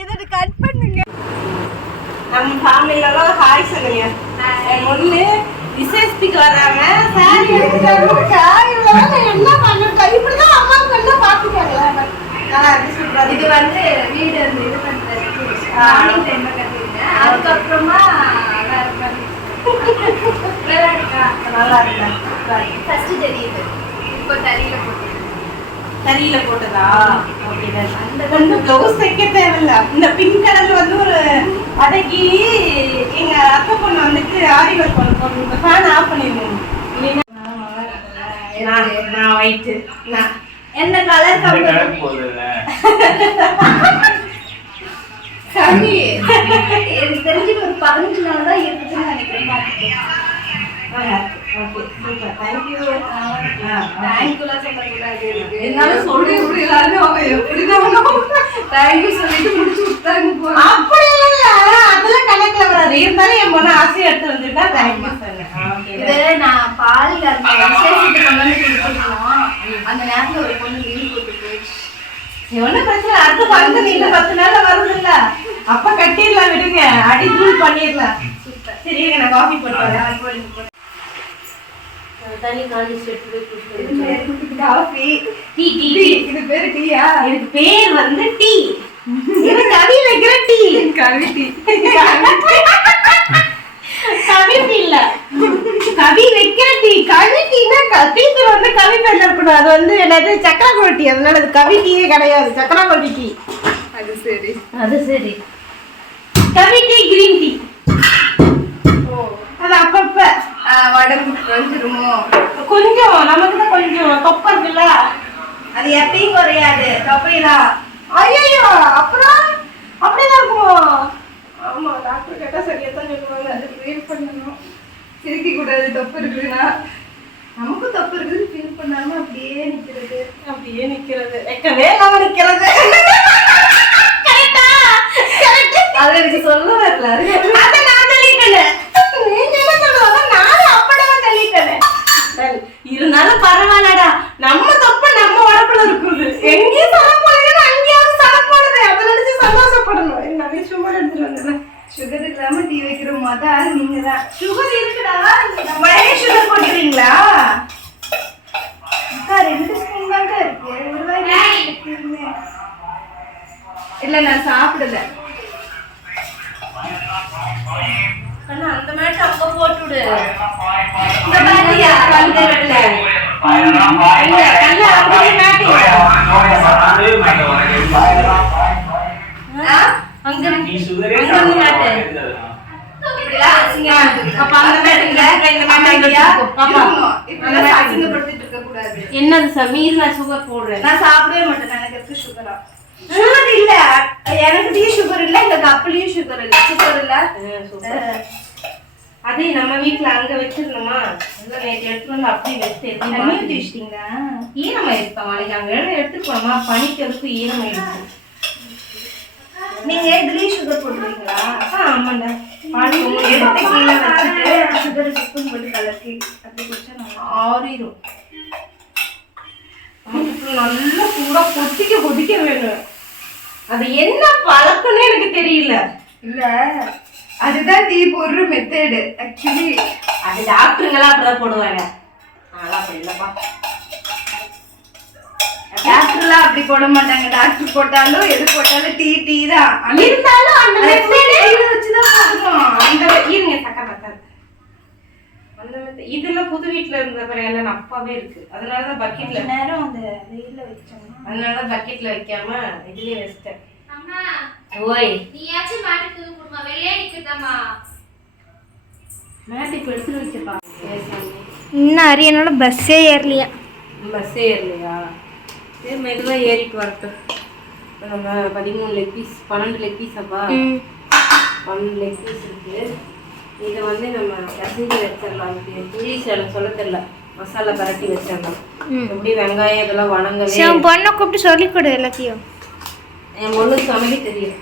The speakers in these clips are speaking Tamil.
இதை கட் பண்ணுங்க. நம்ம ஃபேமிலியில ஹாய் சொல்லுங்க. ஒண்ணு விசேஷத்துக்கு வர்றாங்க, சாரி எடுத்துட்டாங்க. என்ன பண்ணுறேன் இப்படிதான் அம்மாவுக்கு எல்லாம் பார்த்துக்காங்களா. இது வந்து வீடு வந்து இது பண்றதுக்கு மார்னிங் டைம்ல கட்டிருக்கேன். அதுக்கப்புறமா நல்லா இருக்கா? ஃபர்ஸ்ட் தெரியுது, இப்போ தறியில போட்டதா? அந்த வந்து ப்ளவுஸ் தைக்க தேவையில்ல. இந்த பிங்க் கலர்ல வந்து ஒரு அடக்கி எங்க அத்தை பொண்ணு வந்துட்டு ஆரி ஒர்க் பண்ண போறோம். ஃபேன் ஆஃப் பண்ணிடுவோம். நான் ஒயிட்டு, நான் என்ன கலர் கம்பெனி போதுல சரி. எனக்கு தெரிஞ்சு ஒரு 15 நாள் தான் இருக்குதுன்னு நினைக்கிறேன். Okay super, thank you. தேங்க்யூலாம் சொல்லக்கூடாது. என்னால சொல்லி முடியலான்னு அவங்க எப்படிதான் தேங்க்யூ சொல்லிட்டு முடிச்சு விட்டாங்க. அப்படி இல்ல, அதெல்லாம் கணக்குல வராது. இருந்தாலும் என் பொண்ணு ஆசையை எடுத்து வந்துட்டா தேங்க்யூ சொன்னேன். இது நான் பால் அந்த விசேஷத்துக்கு கொண்டு வந்து கொடுத்துருக்கோம். அந்த நேரத்துல ஒரு பொண்ணு லீவ் போட்டு போயிடுச்சு. ஒன்னும் பிரச்சனை, அடுத்த பறந்து நீங்க 10 நாள்ல வருது இல்ல, அப்ப கட்டிடலாம், விடுங்க, அடி தூள் பண்ணிடலாம். சரி, நான் காஃபி போட்டு தண்ணி காலி காஃபி டீ. டீ இது பேரு டீயா? எனக்கு பேர் வந்து டீ. இது கவி வைக்கிற டீ. கவி டீ. கவி டீ இல்ல, கவி வைக்கிற டீ. கவி டீனா டீக்கு வந்து கவி பேர்ல இருக்கணும். அது வந்து என்னது சக்கரகோழி டீ. அதனால அது கவி டீயே கிடையாது, சக்கரகோழி டீ. அது சரி, அது சரி. கவி டீ, கிரீன் டீ. ஓ, அது அப்பப்ப உடம்பு குறைஞ்சிருமோ? கொஞ்சம், நமக்கு தான் கொஞ்சம் தொப்பை இருக்குல்ல, அது எப்பயும் குறையாது. தொப்பையெல்லாம் ஐயோ அப்புறம் அப்படிதான் இருக்குமோ? ஆமா, டாக்டர் கேட்டா சரியா தான் சொல்லுவாங்க. அது ஃபீல் பண்ணணும். சிரிக்க கூடாது தொப்பு இருக்குதுன்னா. நமக்கு தொப்பு இருக்குது ஃபீல் பண்ணாம அப்படியே நிக்கிறது. வெக்கவே இல்லாம நிக்கிறது. கரெக்டா? கரெக்ட். அது எனக்கு சொல்ல வரல. அத நான் சொல்லிட்டேன். நீங்க என்ன சொல்றத நானும் அப்படவே சொல்லிட்டேன். இருந்தாலும் பரவாயில்லடா, நம்ம தொப்பை நம்ம உடம்புல இருக்குது. எங்கேயும் சளை போடுறது, அங்கேயாவது சளை போடுது. அதை நினைச்சு சந்தோஷப்படணும். என்ன சுகர் எடுத்துட்டு வந்துடுறேன். சுகர் இல்லாம டீ வைக்கிற மாதிரி நீங்க தான். சுகர் இருக்குடா, நம்மளே சுகர் போட்டுறீங்களா? அக்கா 2 ஸ்பூன் தாங்க இருக்கு. ஒரு வாய் இல்ல, நான் சாப்பிடல. அண்ணா, அந்த மேட் அங்க போட்டுடு. இந்த பாட்டியா கல்ல வெள்ள. இல்ல, கல்ல அப்படியே மேட்டியா? அங்க நீ சுகரே அங்க மேட். அப்ப அந்த மேட் இல்ல, இந்த மேட் ஐடியா. பாப்பா, இப்ப சாப்பிடுறதுக்கு இருக்க கூடாது. என்னது சமீர், நான் சுகர் போடுறேன். நான் சாப்பிடவே மாட்டேன். எனக்கு இருக்கு சுகரா? சுகர் இல்ல, எனக்கு டீ சுகர் இல்ல, இந்த கப்லயும் சுகர் இல்ல. அதே நம்ம வீட்டுல அங்க வச்சிருந்தோமா, எல்லாம் நேற்று எடுத்துட்டு வந்து அப்படியே வச்சு ஈரமா எடுத்தோம். நாளைக்கு அங்க எடுத்துட்டு போனோமா, பனிக்கிறதுக்கு ஈரமா எடுத்து. நீங்க இதுலயும் சுகர் போட்டுருவீங்களா? ஆமாண்டா, எடுத்து கீழே வச்சுட்டு சுகர் ஸ்பூன் போட்டு கலக்கி அப்படி குடிச்சா நல்லா ஆறிடும். நல்லா சூடா கொதிக்க வேணும். அது என்ன பழக்கம்னு எனக்கு தெரியல. இல்ல, அதுதான் டீ போடுற மெத்தேடு. ஆக்சுவலி அது டாக்டருங்கெல்லாம் அப்படிதான் போடுவாங்க. அதெல்லாம் அப்படி இல்லப்பா, டாக்டர்லாம் அப்படி போட மாட்டாங்க. டாக்டர் போட்டாலும் எது போட்டாலும் டீ தான். இருந்தாலும் அந்த மெத்தேடு வச்சுதான் போடணும். அந்த இருங்க சக்கரை பத்தாது. அந்த மெத்தேடு இதுல புது வீட்டுல இருந்த பிறகு அப்பாவே இருக்கு. அதனாலதான் பக்கெட்ல நேரம் அந்த வெயில வச்சோம். அதனாலதான் பக்கெட்ல வைக்காம இதுலயே வச்சிட்டேன். அம்மா, ஓய், நீயாச்சும் மாட்டுக்கு குடுமா, வெளியே நிக்குதாம்மா. மேட்டுக்கு எடுத்துட்டு வச்சுப்பா. இன்னும் அரியனோட பஸ்ஸே ஏறலையா? பஸ்ஸே ஏறலையா? சரி, மெதுவா ஏறிட்டு வரட்டும். நம்ம 13 லெக் பீஸ், 12 லெக் பீஸ் அப்பா. 12 லெக் பீஸ் இருக்கு. இதை வந்து நம்ம கசிஞ்சு வச்சிடலாம். இங்கிலீஷ் எனக்கு சொல்ல தெரியல, மசாலா பரட்டி வச்சிடலாம். எப்படி வெங்காயம் இதெல்லாம் வணங்கவே. என் பொண்ணை கூப்பிட்டு சொல்லி கொடு எல்லாத்தையும். என் பொண்ணுக்கு சமைக்க தெரியும்.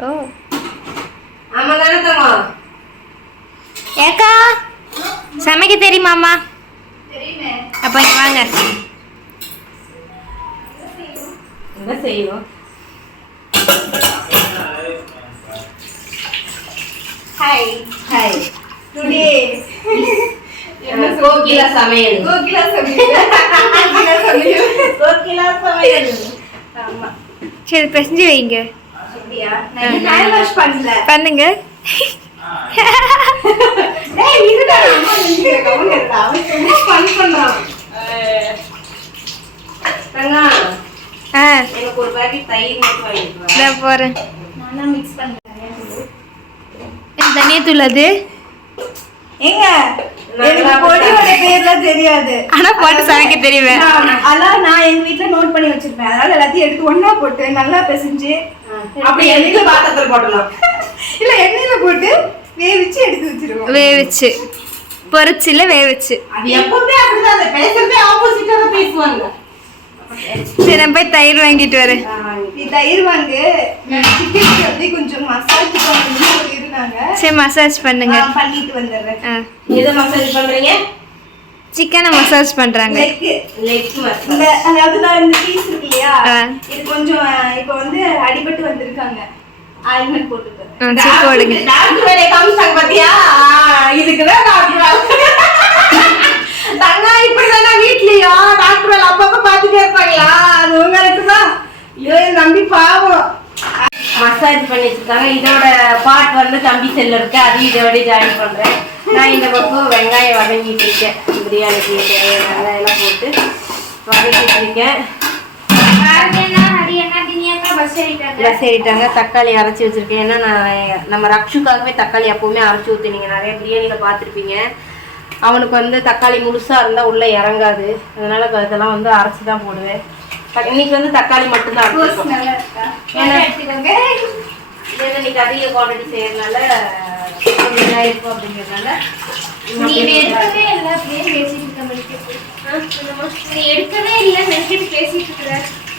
ஓ, ஆமா தானே தம்மா? ஏக்கா சமைக்க தெரியுமாம்மா? தெரியுமே. அப்ப இங்க வாங்க. என்ன செய்யணும்? ஹாய் ஹாய் டுடே கோகிலா சமையல். கோகிலா சமையல். கோகிலா சமையல். ஆமா. சரி பிசைஞ்சு வைங்க. அப்படியா? நான் ஹேண்ட் வாஷ் பண்ணல. பண்ணுங்க. டேய் இதுடா அம்மா நீங்க கவுன் எடுடா. அவன் சும்மா ஃபன் பண்றான். தங்கா ஆ எனக்கு ஒரு பாக்கெட் தயிர் மட்டும் வாங்கிட்டு வா. நான் போறேன். நானா மிக்ஸ் பண்றேன். தனியத்தூள் அது. ஏங்க எனக்கு பொடியோட பேர்லாம் தெரியாது. ஆனா போட்டு சமைக்க தெரியுவேன். அதான் நான் எங்க வீட்ல நோட் பண்ணி வச்சிருப்பேன். அதனால எல்லாத்தையும் எடுத்து ஒண்ணா போட்டு நல்லா பிசைஞ்சு அப்படி எண்ணெயில பாத்திரத்துல போடலாம். இல்ல எண்ணெயில போட்டு வேவிச்சு எடுத்து வச்சிருவோம். வேவிச்சு பொரிச்சில வேவிச்சு. அது எப்பவுமே அப்படிதான். அந்த பேசுறதே ஆப்போசிட்டா தான் பேசுவாங்க. சரி நான் போய் தயிர் வாங்கிட்டு வரேன். நீ தயிர் வாங்கு. சிக்கனுக்கு அப்படியே கொஞ்சம் மசாஜ் பண்ணணும்னு சொல்லியிருந்தாங்க. சரி மசாஜ் பண்ணுங்க. பண்ணிட்டு வந்துடுறேன். எதை மசாஜ் பண்றீங்க? சிக்கனை மசாஜ் பண்றாங்க. Leg massage. இந்த அதாவது நான் இந்த பீஸ் இருக்கு இல்லையா, ஆ. இது கொஞ்சம் இப்போ வந்து அடிபட்டு வந்திருக்காங்க. ஆயில்மெண்ட் போட்டுருக்கேன். சரி போடுங்க. டாக்டர் வேலையை காமிச்சாங்க பாத்தியா? இதுக்குதான் டாக்டர் தங்கா இப்படிதானா வீட்லயோ டாக்டர் வேலை அப்பப்ப பாத்துட்டே இருப்பாங்களா? அது உங்களுக்கு தான். ஐயோ நம்பி பாவம். மசாஜ் பண்ணி வச்சிருக்காங்க. இதோட பார்ட் வந்து தம்பி செல்ல இருக்கு. அது இதோட ஜாயின் பண்றேன். நான் இந்த பக்கம் வெங்காயம் வதங்கிட்டு இருக்கேன். பிரியாணிக்கு வெங்காயம் போட்டு வதக்கிட்டு இருக்கேன். சரிட்டாங்க. தக்காளி அரைச்சி வச்சிருக்கேன். ஏன்னா நம்ம ரக்ஷுக்காகவே தக்காளி எப்பவுமே அரைச்சி ஊற்றி நீங்கள் நிறைய பிரியாணியில் பார்த்துருப்பீங்க. அவனுக்கு வந்து தக்காளி முழுசாக இருந்தால் உள்ளே இறங்காது. அதனால இதெல்லாம் வந்து அரைச்சி தான் போடுவேன். இன்னைக்கு வந்து தக்காளி மட்டும்தான் ஏன்னா இன்னைக்கு அதிக குவான்டிட்டி செய்யறதுனால கொஞ்சம் இதாக இருக்கும். அப்படிங்கிறதுனால நீ எடுக்கவே இல்லை அப்படியே பேசிட்டு இருக்க மெடிக்கெட். நீ எடுக்கவே இல்லை மெடிக்கெட் பேசிட்டு இருக்கிற.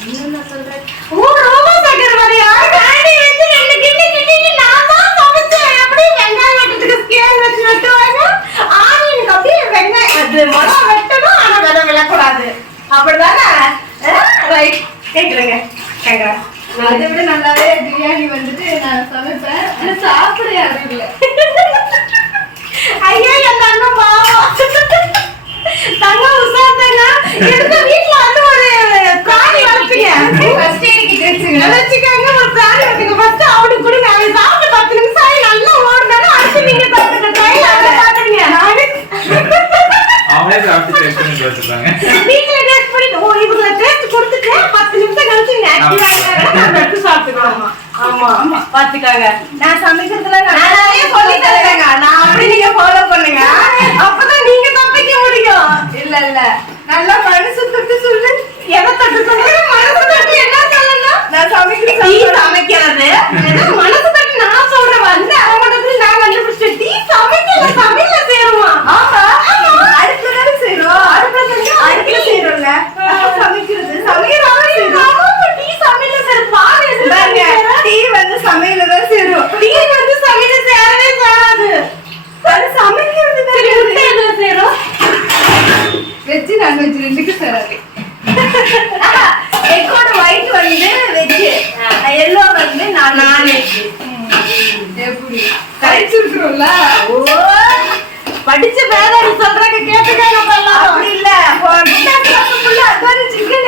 இன்னும் நான் சொல்றேன். ஓ ரோமா சக்கர் வரையா காண்டி வச்சு ரெண்டு கிண்டி நான் தான் சமைச்சேன். அப்படியே வெங்காயம் வெட்டதுக்கு ஸ்கேல் வச்சு வெட்டுவாங்க. ஆனியனுக்கு அப்படியே வெங்காயம் அது மரம் வெட்டணும். ஆனா விதை விழக்கூடாது. அப்படிதானே? ரைட் கேட்குறேங்க கேட்குறா. அதை விட நல்லாவே பிரியாணி வந்துட்டு நான் சமைப்பேன். ஆனா சாப்பிட யாரும் இல்லை. ஐயோ என் தங்கம் பாவம். தங்கம் உசாத்தாங்க. எங்க வீட்டுல வந்து ஒரு பிராணி வளர்ப்பீங்க. ஃபர்ஸ்ட் எனக்கு வச்சுக்காங்க. ஒரு பிராணி வளர்ப்பீங்க. ஃபர்ஸ்ட் அவனுக்கு கூட நான் சாப்பிட்டு 10 நிமிஷம் ஆகி நல்லா ஓடுனாலும் அடுத்து நீங்க சாப்பிட்டு ட்ரைல பாக்குறீங்க. அவங்களே சாப்பிட்டு டேஸ்ட் பண்ணி வச்சிருக்காங்க. வீட்ல டேஸ்ட் பண்ணி ஓ இவங்க டேஸ்ட் கொடுத்துட்டு 10 நிமிஷம் கழிச்சு நீங்க ஆக்டிவா ஆயிட்டாங்க. நம்ம எடுத்து சாப்பிட்டுக்கலாம். ஆமா ஆமா பாத்துக்காங்க. நான் சமைக்கிறதுல நானே சொல்லி தரேங்க. நான் அப்படி நீங்க ஃபாலோ பண்ணுங்க. அப்பதான் நீங்க தப்பிக்க முடியும். இல்ல இல்ல நல்லா மனசு தொட்டு சொல்லு. எதை தட்டு சொல்லுங்க? மனசு தட்டு என்ன சொல்லணும்? நான் சமைக்கிறது டீ சமைக்கிறது. ஏதோ மனசு தட்டு நான் சொல்றேன். வந்து அரமண்டத்துல நான் கண்டுபிடிச்சேன். டீ சமைக்கல சமையல சேருமா? ஆமா அடுப்புல தானே செய்றோம். அடுப்புல செய்றோம்ல. அப்ப சமைக்கிறது சமைக்கிறாங்க செய்றோம். டீ சமையல சேரும். பாரு பாருங்க டீ வந்து சமையல்ல தான் சேரும். டீ வந்து சமையல சேரவே சேராது. அது சமைக்கிறது சரி முட்டை எதுல சேரும்? வெஜ் நான்வெஜ் ரெண்டுக்கும் சேராது. எக்கோட ஒயிட் வந்து வெஜ், எல்லோ வந்து நான்வெஜ். எப்படி கழிச்சிருக்கிறோம்ல. ஓ படிச்ச வேலைன்னு சொல்றாங்க. கேட்டுக்காங்க பண்ணலாம். அப்படி இல்ல ஃபுல்லா அதான் சிக்கன்.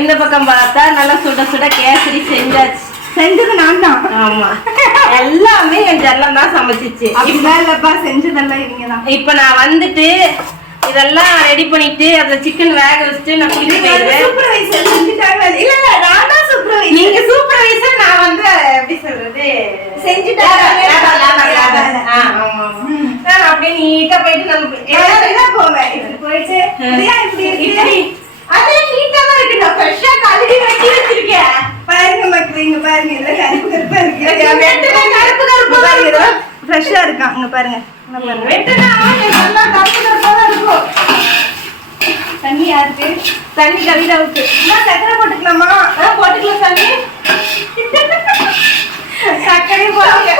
இந்த பக்கம் பார்த்தா நல்லா சுட சுட கேசரி செஞ்சாச்சு. செஞ்சது நான் தான். ஆமா எல்லாமே என் ஜெல்லம் தான் சமைச்சிச்சு. அப்படிலாம் இல்லப்பா, செஞ்சதெல்லாம் இவங்க தான். இப்ப நான் வந்துட்டு இதெல்லாம் ரெடி பண்ணிட்டு அந்த சிக்கன் வேக வச்சுட்டு நான் குளிக்க போயிடுவேன். சூப்பர்வைசர் செஞ்சுட்டாங்க. இல்ல இல்ல நான் தான் சூப்பர்வைசர். நீங்க சூப்பர்வைசர், நான் வந்து எப்படி சொல்றது செஞ்சுட்டாங்க. நான் அப்படியே நீட்டா போயிட்டு நம்ம எல்லாரும் போவேன். இப்படி போயிட்டு இப்படி இருக்கு. அதெல்லாம் நீட்டா தான் இருக்கு. நான் ஃப்ரெஷ்ஷா கழுவி வெட்டி வச்சிருக்கேன். பாருங்க மக்கள், இங்க பாருங்க. இதெல்லாம் கருப்பு கருப்பா இருக்கு. கருப்பு கருப்பா தான் இருக்கு. ஃப்ரெஷ்ஷா இருக்கான். இங்க பாருங்க. வெட்டுனா நல்லா கருப்பு கருப்பா தான் இருக்கும். தண்ணி யாருக்கு? தண்ணி கவிதாவுக்கு. நான் சக்கரை போட்டுக்கலாமா? போட்டுக்கலாம் தண்ணி. சக்கரை போடுங்க.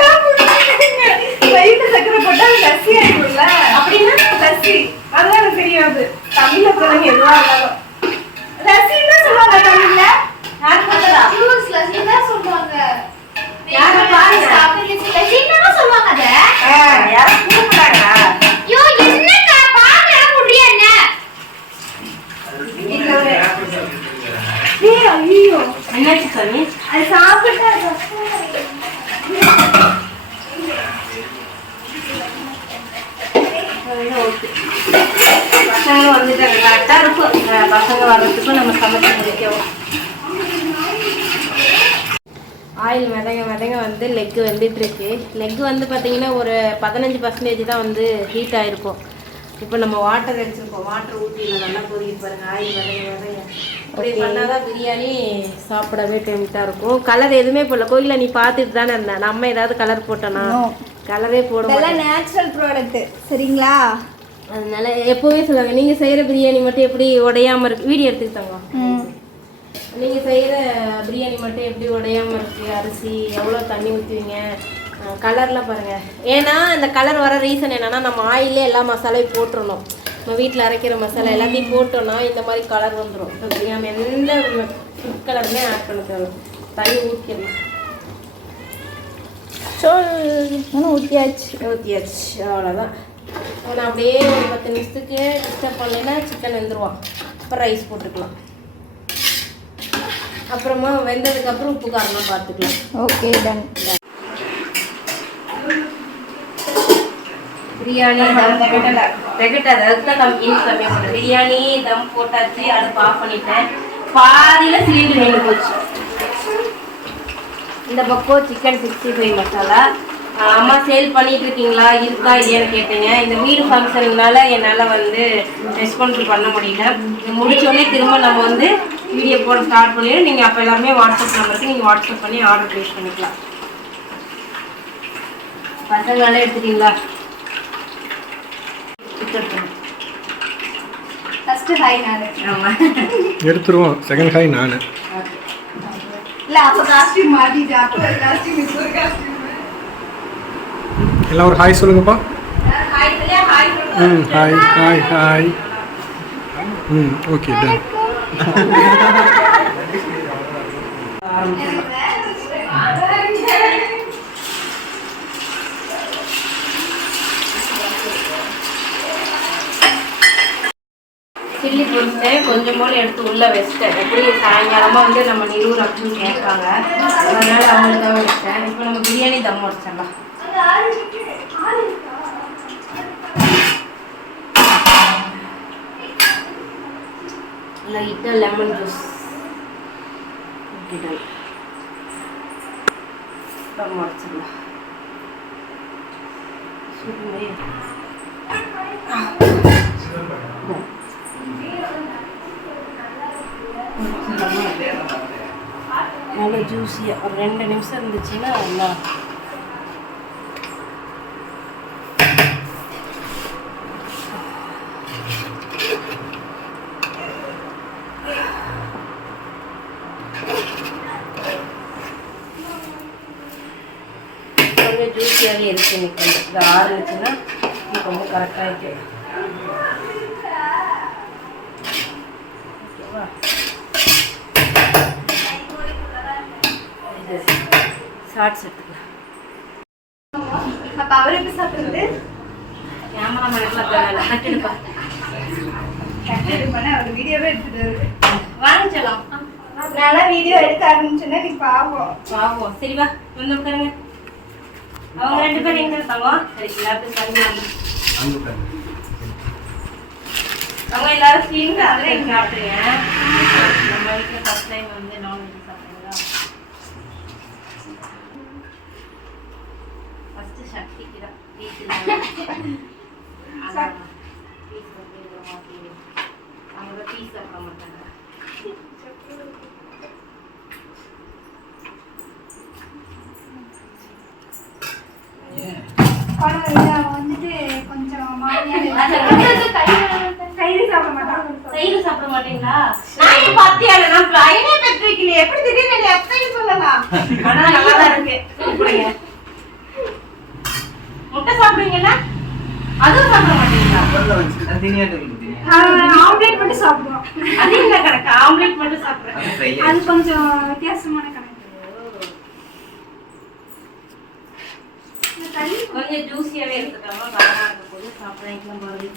ஐயோ என்னாச்சு சாமி? அது சாப்பிட்டா ஓகே. பசங்களும் வந்துட்டாங்க. கரெக்டாக இருக்கும். பசங்க வர்றதுக்கும் நம்ம சமைச்சு முடிக்கவும். ஆயில் மிதங்க வந்து லெக்கு வந்துட்டுருக்கு. லெக்கு வந்து பார்த்தீங்கன்னா ஒரு 15% தான் வந்து ஹீட் ஆகிருக்கும். இப்போ நம்ம வாட்டர் அடிச்சிருக்கோம். வாட்டர் ஊற்றியில் நல்லா கொதிக்கிட்டு பாருங்கள். ஆயில் மிதங்க அப்படி பண்ணால் தான் பிரியாணி சாப்பிடவே டெம்ட்டாக இருக்கும். கலர் எதுவுமே போடல. கோயிலில் நீ பார்த்துட்டு தானே இருந்தேன். நம்ம ஏதாவது கலர் போட்டோன்னா கலரே போட நேச்சுரல் ப்ராடக்ட் சரிங்களா? அதனால எப்போவே சொல்லுவாங்க, நீங்கள் செய்கிற பிரியாணி மட்டும் எப்படி உடையாமல் இருக்கு. வீடியோ எடுத்துக்கிட்டாங்க. நீங்கள் செய்கிற பிரியாணி மட்டும் எப்படி உடையாமல் இருக்குது. அரிசி எவ்வளோ தண்ணி ஊற்றுவீங்க, கலர்லாம் பாருங்கள். ஏன்னா இந்த கலர் வர ரீசன் என்னென்னா நம்ம ஆயிலே எல்லா மசாலையும் போட்டுருணும். நம்ம வீட்டில் அரைக்கிற மசாலா எல்லாத்தையும் போட்டோன்னா இந்த மாதிரி கலர் வந்துடும். நம்ம எந்த ஃபுட் கலருமே ஆட் பண்ண தேவை. தண்ணி ஊற்றிடணும். ஊற்றியாச்சு அவ்வளோதான். நான் அப்படியே ஒரு 10 நிமிஷத்துக்கு டிஸ்டர்ப் பண்ணலைன்னா சிக்கன் வெந்துடுவான். அப்புறம் ரைஸ் போட்டுக்கலாம். அப்புறமா வெந்ததுக்கப்புறம் உப்பு காரம்லாம் பார்த்துக்கலாம். Okay done. பிரியாணி தம் திகட்டாது. அதுக்கு தான் கம்மியாக பண்ணுறேன். பிரியாணி தம் போட்டாச்சு. அடுப்பு ஆஃப் பண்ணிட்டேன். பாதியில் சிலிண்டர் நின்று போச்சு. இந்த பக்கம் சிக்கன் 65 மசாலா. அம்மா சேல் பண்ணிட்டு இருக்கீங்களா, இருக்கா இல்லையான்னு கேட்டீங்க. இந்த வீடு ஃபங்க்ஷனுனால என்னால் வந்து ரெஸ்பான்ஸ் பண்ண முடியல. இது முடிச்சோடனே திரும்ப நம்ம வந்து வீடியோ போட ஸ்டார்ட் பண்ணிடுவோம். நீங்கள் அப்போ எல்லாமே வாட்ஸ்அப் நம்பருக்கு நீங்கள் வாட்ஸ்அப் பண்ணி ஆர்டர் ப்ளேஸ் பண்ணிக்கலாம். பசங்களாம் எடுத்துட்டீங்களா? ஃபர்ஸ்ட் ஹாய் நானு. ஆமாம் எடுத்துருவோம். செகண்ட் ஹாய் நான். இல்ல அப்ப காஸ்டியூம் மாத்திட்டா. அப்ப காஸ்டியூம் இப்போ ஒரு காஸ்டியூம். எல்லாம் ஒரு ஹாய் சொல்லுங்கப்பா. ஹாய் சொல்லியா ஹாய் சொல்லுங்க. Hi hi hi. Okay done. Chilli பொரிச்சிட்டேன். கொஞ்சம் போல எடுத்து உள்ளே வச்சிட்டேன். எப்படி சாயங்காலமாக வந்து நம்ம நிறுவனம் அப்படின்னு கேட்பாங்க. அதனால் அவங்களுக்காக வச்சிட்டேன். இப்போ நம்ம பிரியாணி தம் வச்சிடலாம். லைட்டாக லெமன் ஜூஸ் ஊற்றிடலாம். தம் வச்சிடலாம். சூப்பர். நல்லா ஜூஸியாக ஒரு 2 நிமிஷம் இருந்துச்சுன்னா நல்லா கொஞ்சம் ஜூஸியாகவே இருக்கு. இன்னைக்கு இது ஆறுச்சுன்னா இன்னைக்கு ரொம்ப கரெக்டாக இருக்கு. ஓகேவா? ஷார்ட்ஸ் எடுத்துக்கலாம். அப்ப அவர் எப்படி சாப்பிடுறது? கேமரா மேனெல்லாம் கட்டிடுப்பா. கட் பண்ண அவர் வீடியோவே எடுத்துட்டு வாங்கிச்சலாம். நல்லா வீடியோ எடுக்க ஆரம்பிச்சேன்னா நீ பாவம். பாவம். சரி வா வந்து உட்காருங்க. அவங்க 2 பேரும் எங்க இருக்காங்க? சரி எல்லாத்தையும் தனியாக அவங்க எல்லாரும் சேர்ந்து அதில் சாப்பிடுங்க. நம்ம வீட்டில் ஃபஸ்ட் டைம் வந்து நான்வெஜ் சாப்பிடுங்களா? ஃபஸ்ட்டு சக்திக்கு தான் அவங்க தான் பீஸ் சாப்பிட மாட்டாங்க. வந்துட்டு கொஞ்சம் தயிர் சாப்பிட மாட்டீங்களா? நான் பாத்தியா நான் பிளைனே பெற்று வைக்கல. எப்படி திடீர்னு எத்தனை சொல்லலாம்? ஆனா நல்லா தான் இருக்கு. சாப்பிடுங்க. முட்டை சாப்பிடுவீங்களா? அதுவும் சாப்பிட மாட்டீங்களா? ஆம்லேட் மட்டும் சாப்பிடுவோம். அது இல்ல கணக்கு. ஆம்லேட் மட்டும் சாப்பிடுறேன். அது கொஞ்சம் வித்தியாசமான கணக்கு. கொஞ்சம் ஜூஸியாவே எடுத்துக்காம பலமா இருக்க போது சாப்பிடலாம் பாருங்க.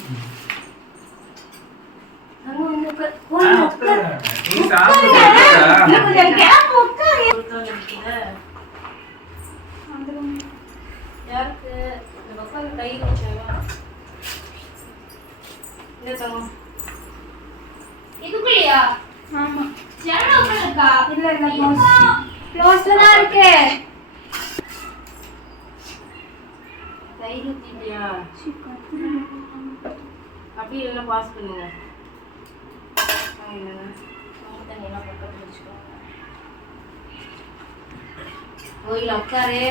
க்ளோஸ்ல தான் இருக்கு. தயிர் ஊற்றிட்டியா? அப்படி இல்லைன்னா பாஸ் பண்ணுங்க. தண்ணியெல்லாம் பக்கத்தில் வச்சுக்கோங்க. கோயில் உட்காரு.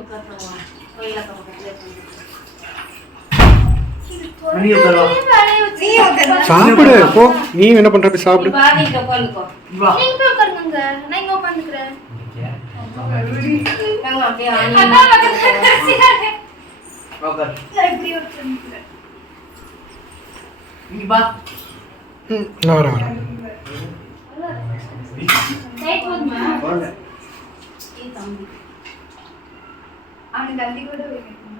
உட்காந்துருவோம். கோயில் அக்கா பக்கத்தில் சாப்பிடு போ. நீ என்ன பண்ற? போய் சாப்பிடு. பாதிக்கு உட்காந்துக்கோ. நீங்க போய் உட்காருங்க, நான் இங்க உட்காந்துக்கிறேன். அப்படியே அக்கா பக்கத்துல பேசியாரு. நான் வரேன். ரைட் போதுமா? தம்பி அவனுக்கு அள்ளி கூட வைக்கணும்.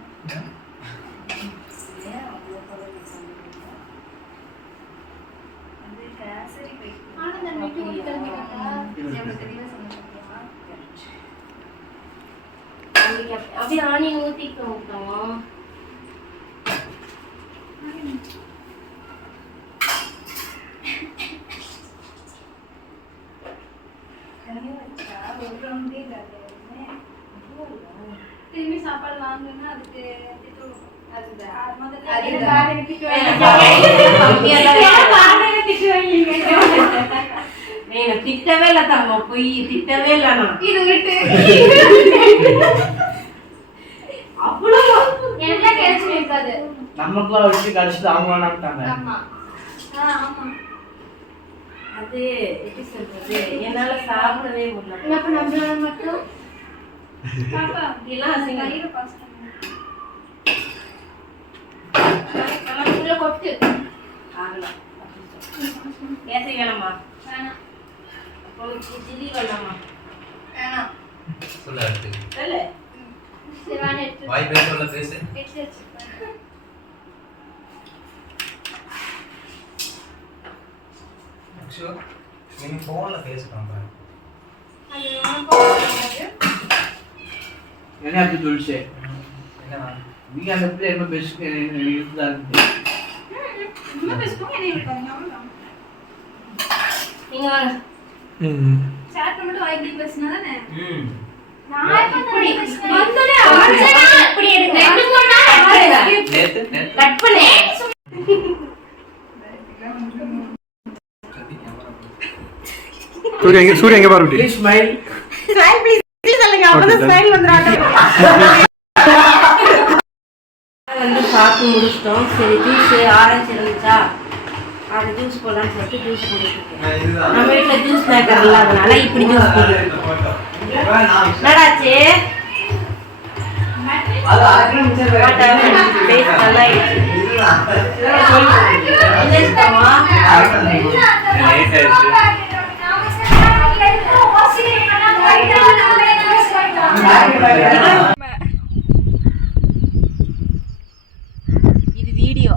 அது கேசரி வைக்கணும். ஆனந்தன் வீட்டுக்கு போய் தம்பிக்கா. எவ்வளவு தெளிவா சொன்னீங்க. அப்படியே ஆணி ஊற்றிட்டோம். திரும்பி சாப்பாடு வாங்குன்னா அதுக்கு திட்டவே இல்லை தங்க. பொய் திட்டவே இல்லை. நான் இது விட்டு அவ்வளவு எல்லாம் கேட்சி இருக்காது. நமக்குலாம் வச்சு கடிச்சிட்டு அவங்க வேணாட்டாங்க. ஆமா ஆமா. அது எப்படி சொல்றது, என்னால சாப்பிடவே முடியல. அப்ப நம்மளால மட்டும் பாப்பா இதெல்லாம் தயிரை பாஸ் பண்ணுங்க. நமக்குள்ள கொட்டு ஆகல. கேசரி வேணாமா? வேணாம். அப்போ சில்லி வேணாமா? வேணாம். சொல்ல அடுத்து. சொல்லு. சரி வேணாம் எடுத்து வாய் பேச சொல்ல பேசு. எடுத்து அக்ஷு நீங்க போன்ல பேசுறாங்க பாரு. அது ஒண்ணும் போகாது. என்ன அப்படி சொல்லிச்சு? என்ன நீங்க அந்த பிள்ளை என்ன பேசுக்கு இருக்குதான் இருக்கு. இன்னும் பேசுவோம். என்னை விட்டாங்க அவ்வளவுதான். நீங்க வாங்க. சாட் மட்டும் வாய்க்கு பேசினா தானே. நான் இப்படி வந்தனே இப்படி எடுங்க. 2-3 நாள் நேத்து கட் பண்ணு. சூரிய எங்க பாரு. Please smile. ஸ்மைல் ப்ளீஸ் சொல்லுங்க. அப்பதான் ஸ்மைல் வந்துறாங்க. வந்து சாப்பிட்டு முடிச்சிட்டோம். சரி ஜூஸ் ஆரஞ்சு இருந்துச்சா, அது ஜூஸ் போடலாம்னு சொல்லிட்டு ஜூஸ் போட்டுருக்கேன். நம்ம வீட்டில் ஜூஸ் மேக்கர் இல்லாதனால இப்படி ஜூஸ் போட்டுருக்கேன். என்னடாச்சு? அது ஆக்கிரமிச்சது. டேஸ்ட் நல்லா இருக்கு. என்ன இஷ்டமா? லேட் ஆயிடுச்சு. இது வீடியோ.